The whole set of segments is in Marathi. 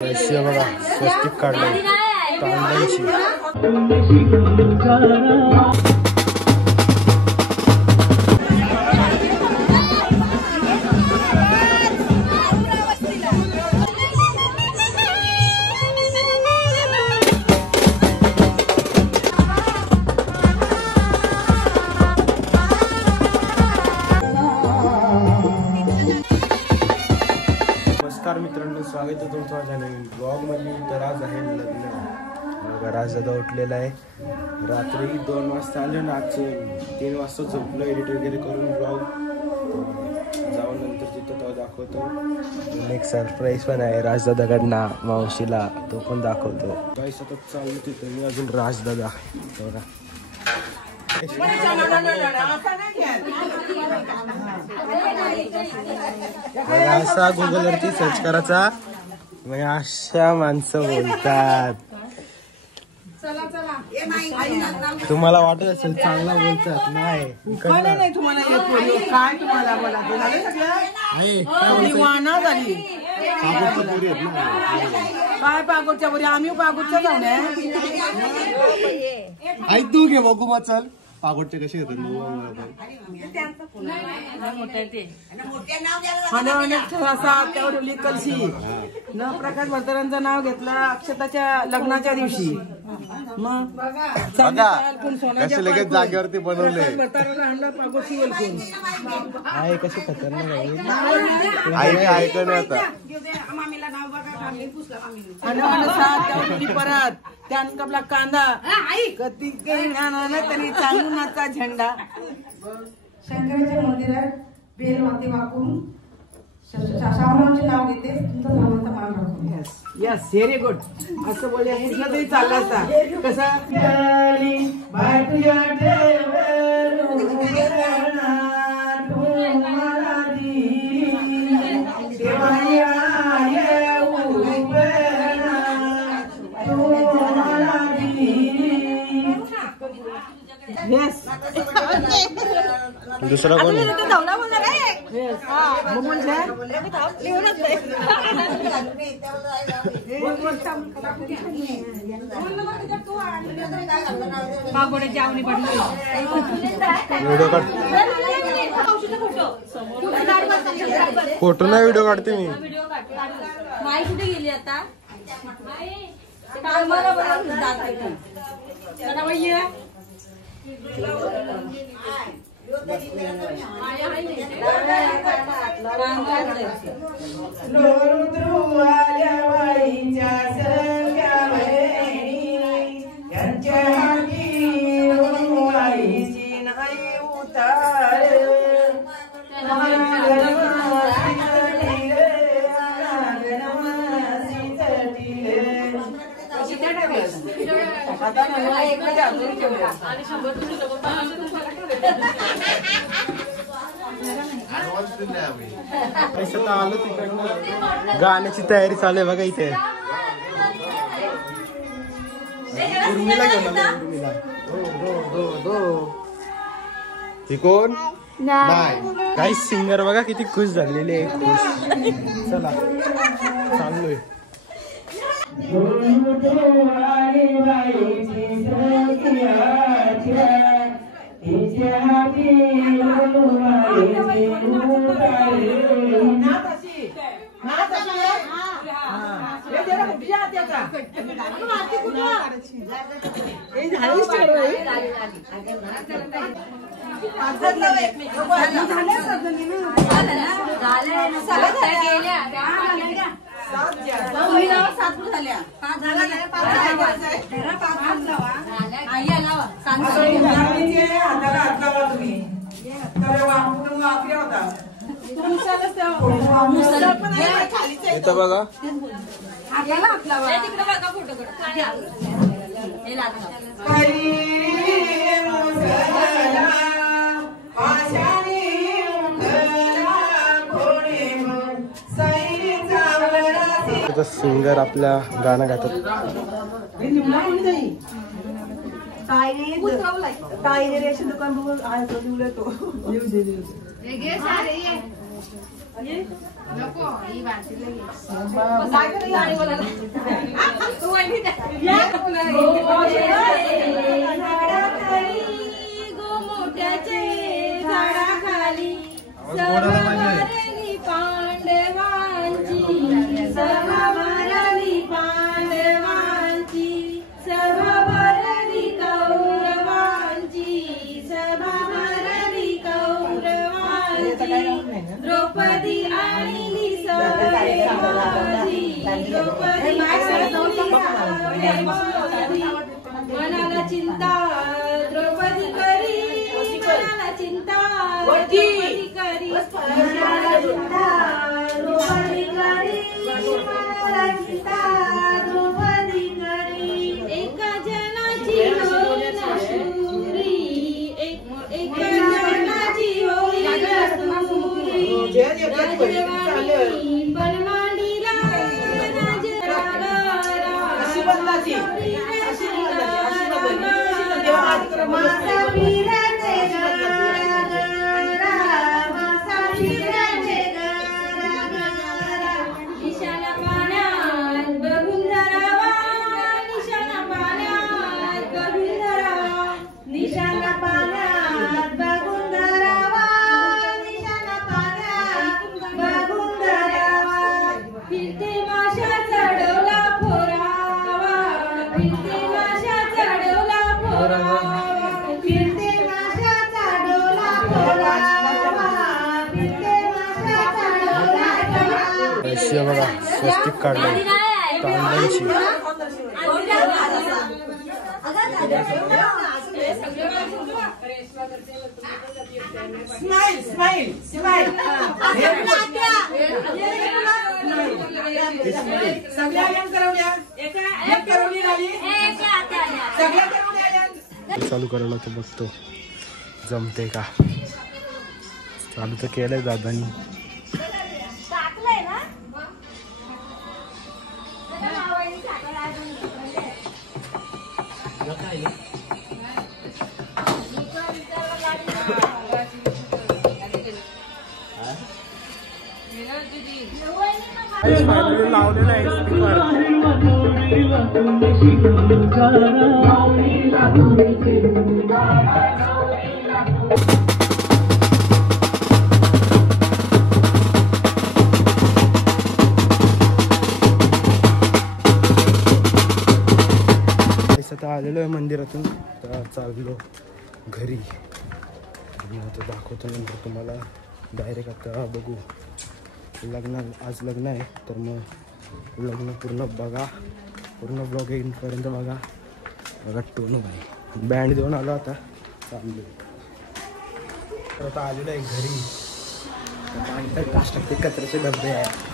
रशिया बघा स्वस्तिक काढलं तांदळाची। नमस्कार मित्रांनो, स्वागत आहे तुमचं माझ्या नवीन ब्लॉग मध्ये। तर आज आहे लग्न। राजदादा उठलेला आहे, रात्री 2 वाजता आले ना, आज 3 वाजता झोपलो। एडिट वगैरे करून ब्लॉग जाऊन नंतर तिथं तो दाखवतो। एक सरप्राईज पण आहे राजदादाकडनं मावशीला, तो पण दाखवतो। काही सतत चालू तिथं मी अजून राजदादा बघा। असा गुगलवरती सर्च करायचा, म्हणजे अशा माणसं बोलतात। तुम्हाला वाटत असेल चांगला बोलतात, नाही काय पागोडच्या बरी आम्ही पागोडच्या जाऊन आई तू घे बघू मग, चल पागोडचे कसे येतात कलशी न प्रकाश भरतरांचं नाव घेतलं अक्षताच्या लग्नाच्या दिवशी। मग लगेच जागेवरती बनवले पागोडशी बोलून आहे कसे खतरनाक आई ऐकून होता। परत त्यानंतर आपला कांदा कधी तरी चांदूनाचा झेंडा। शंकराच्या मंदिरात बेल माते वापरून शामरावचे नाव घेते, तुमचा धर्माचा मान राखून। Yes very good. असं बोलूया कुठलं तरी चाललं असता कसं दुसरा कोण फोटो नाही व्हिडिओ काढते मी। माई कुठे गेली आता? आलो तिकडनं, गाण्याची तयारी चालू आहे बघा इथे। उर्मिला गेला, उर्मिला ती कोण नाही काही सिंगर बघा किती खुश झालेले आहे, खुश। चला चाललोय। इथं बघा सिंगर आपल्या गाणं गातात। काय रेशन दुकान बघून तो गोमोट्याचे झाडाखाली सभाभरली पांडवांची सभाभरली पांडवांची सभाभरली कौरवांची सभाभरली कौरवांची द्रौपदी आणली सवेमाची द्रौपदी मनाला चिंता द्रौपदी करी मनाला चिंता द्रौपदी करी मनाला चिंता द्रौपदी करी मनाला चिंता द्रौपदी करी एका जनाची होईल शूरी एका जनाची होईल शूरी राजवाणी बनमांडीला राजरागाची निशाणा पाण्यात बघून धरावा निशाणा पाण्यात बघून धरावा निशाणा पाण्यात बघून धरावा निशाणा पाण्यात बघून धरावा फिरते माशा चढवला फोरावा फिरते माशा चढवला फोरावा फिरते माशा चढवला फोरावा फिरते माशा चढवला फोरावा अशी बघा स्वस्तिक काढलंय तांदळाची स्माइल स्माइल स्माइल सगळ्या करवल्या एक करवली झाली सगळ्या करवल्या चालू करायला तर बघतो जमते का चालू तर केलंय दादानी टाकलंय ना फायनली लावलेलं आहे आता आलेलो आहे मंदिरातून तर चाललो घरी आणि आता दाखवतो नंतर तुम्हाला डायरेक्ट आता बघू लग्न आज लग्न आहे तर मग लग्न पूर्ण बघा पूर्ण ब्लॉग येईपर्यंत बघा बघा टोनू भाई बँड देऊन आलो आता चाललो तर आता आलेलो आहे घरी आणि 5% कचऱ्याचे डबे आहे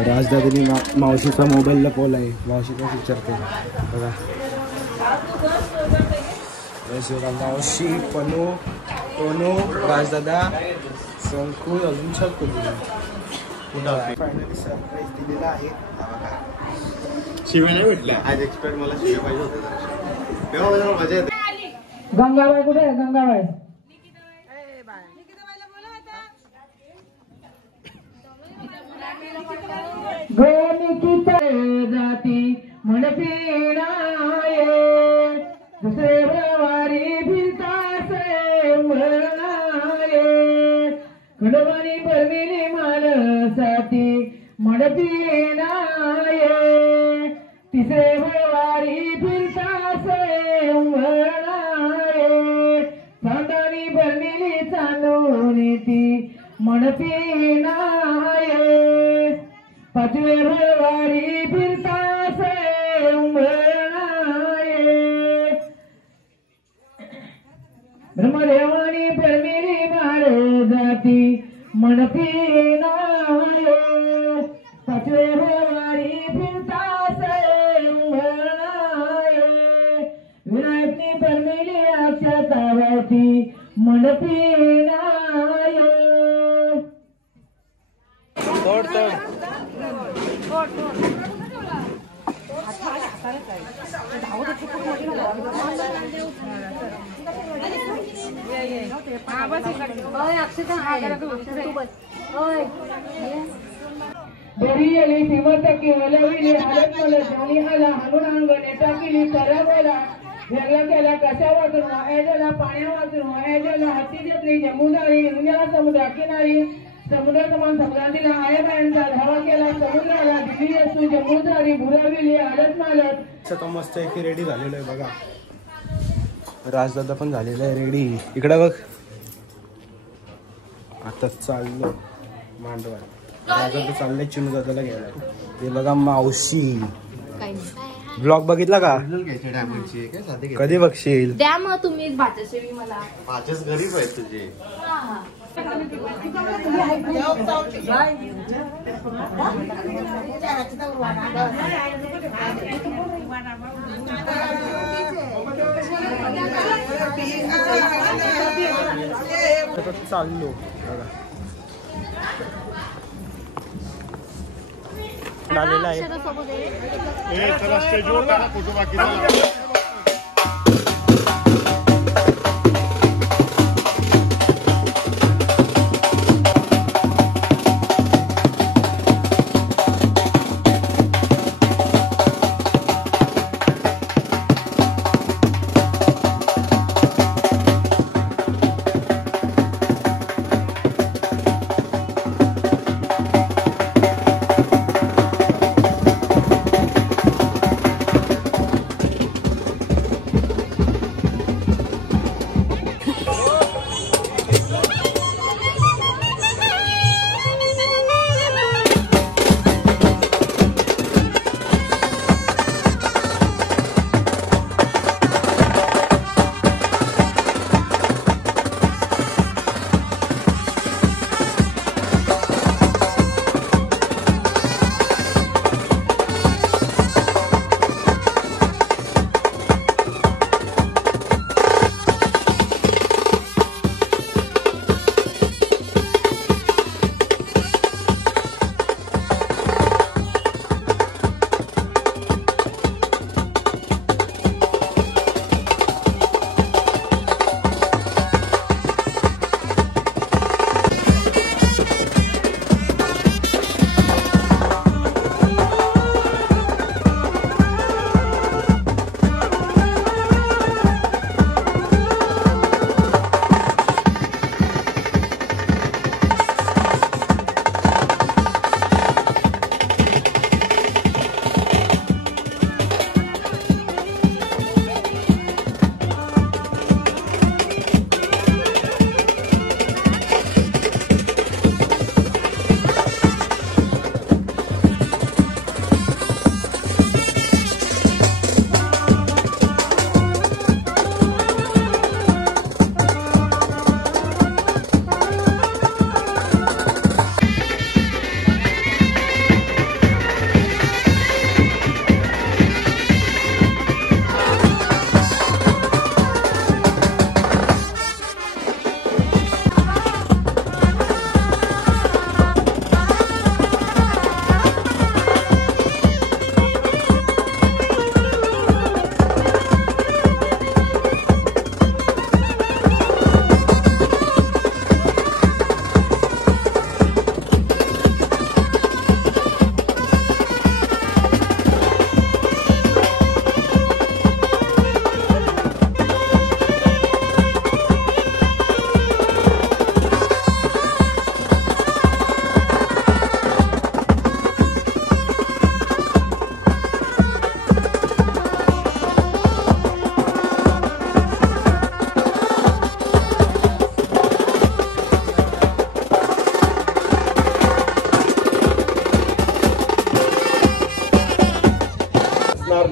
राजदादानी मावशीचा मोबाईल लपवला आहे मावशीचा विचारते बघा मावशी पनू टोनू राजदादा संकू अजून शकतो फायनली सरप्राईज दिलेला आहे शिव्या नाही भेटल्या आज एक्सपर्ट मला शिव्या पाहिजे होत्या तेव्हा मला मजा येते गंगाबाई कुठे आहे गंगाबाई जाती म्हणपिणाये दुसरे वारी फिरतासे म्हणणाये खडवानी परमिली मानसाठी म्हणपिणाये तिसरे वारी फिरतासे म्हणणाये चांदानी परमिली चांदोनी ती म्हणपिणाये पाचवे वारी फिरतासे उंबरणाये ब्रह्मदेवानी परमिली माळ जाती म्हणपिणाये पाचवे वारी फिरतासे उंबरणाये विनायकनी परमिली अक्षतावती म्हणपिणाये तोड तोड बरी आली भीमटकी वलविली हालत मला जाणी आला हाणून अंगणे टाकली खराबला वेगळा केला कशा वाजून वायाला पाण्या वाजून वायाला हाती घेतली जमुदारी इंग्याला समुद्रा किनारी समुद्र समान समुद्रातील आया बायांचा धावा केला समुद्राला दिली असू जमुदारी भुराविली हालत मालत आता मस्त एक रेडी झालेलं आहे बघा. राजदादा पण झालेला आहे रेडी. इकडे बघ आता चाललो मांडवा. राजदादा चाललंय चिनू दादाला घ्यायला. ते बघा मावशी ब्लॉग बघितला का? कधी बघशील? द्या मग तुम्ही भाच्याशेवी मला. माझेच गरीब आहे तुझे. चाललो बघा आलेला आहे. फोटो बाकी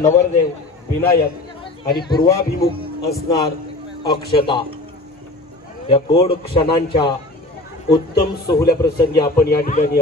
नवरदेव विनायक आणि पूर्वाभिमुख असणार अक्षता. या गोड क्षणांच्या उत्तम सोहळ्या प्रसंगी आपण या ठिकाणी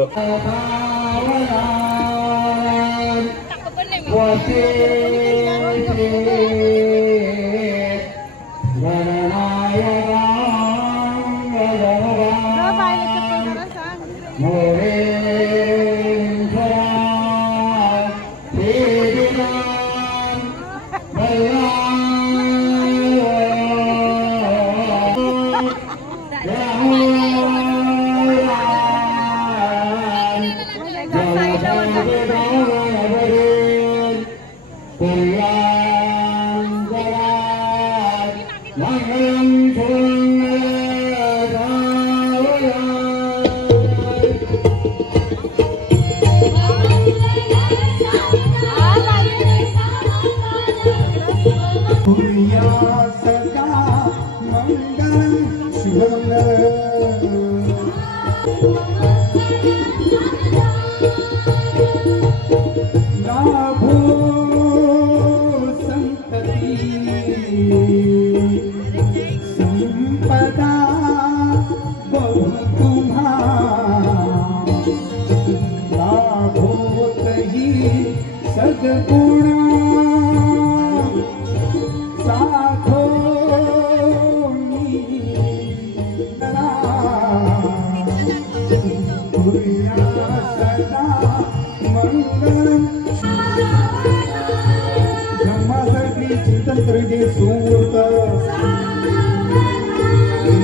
चिंतन करजे सुमूर्त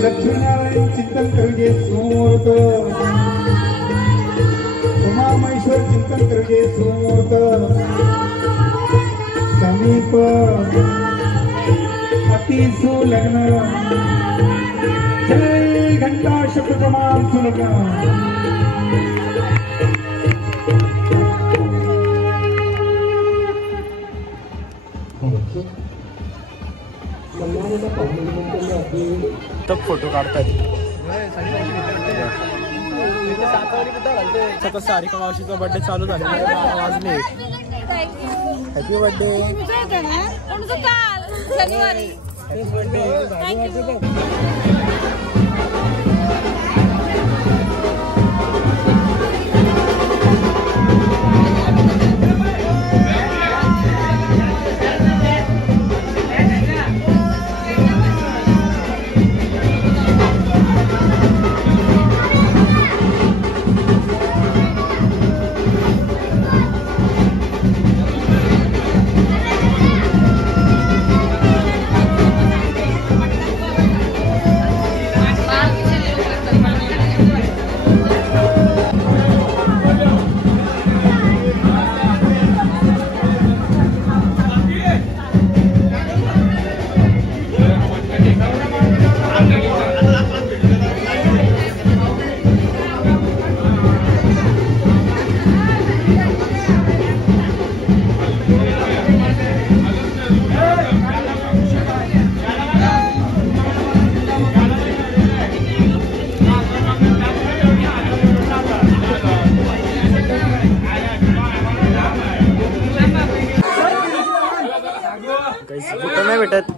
लक्ष्मीनारायण चिंतन करजे सुमूर्त उमामेश्वर चिंतन करजे सुमूर्त समीप अति सुलग्न जय घंटा शब्द प्रमाण सुलग्न तब फोटो काढतात. सारिका मावशीचा बर्थडे चालू झालेला आहे. वाजले. Happy birthday. शनिवारी कुठं नाही भेटत.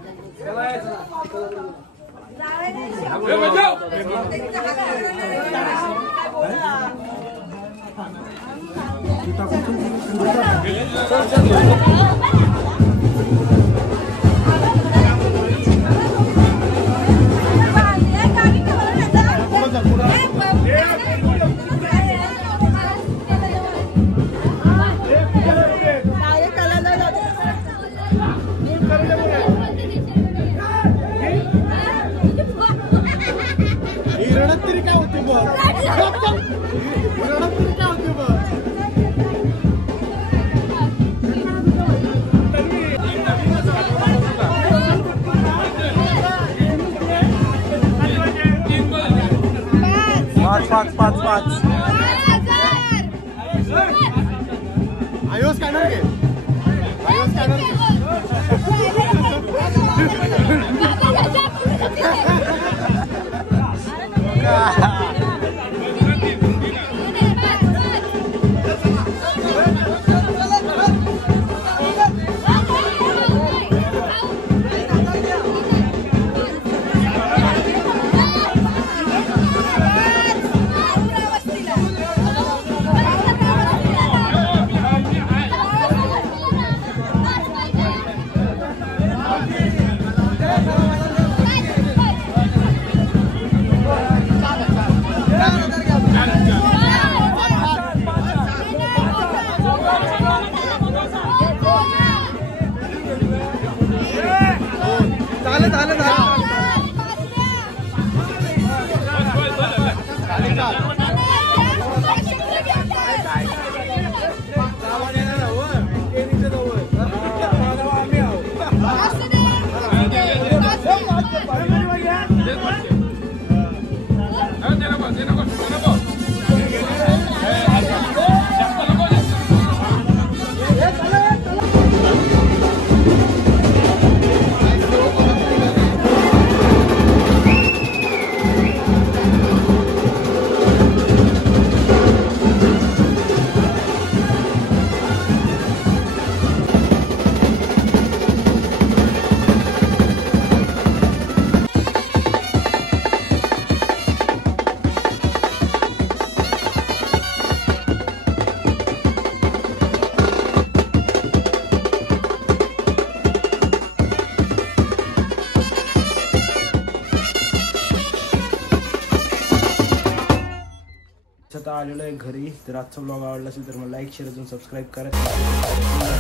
पाच आयो स्कॅनर घे. आयो स्कॅनर घे. आलेलो आहे घरी. तर आजचा ब्लॉग आवडला असेल तर मला लाईक शेअर अजून सबस्क्राईब करा.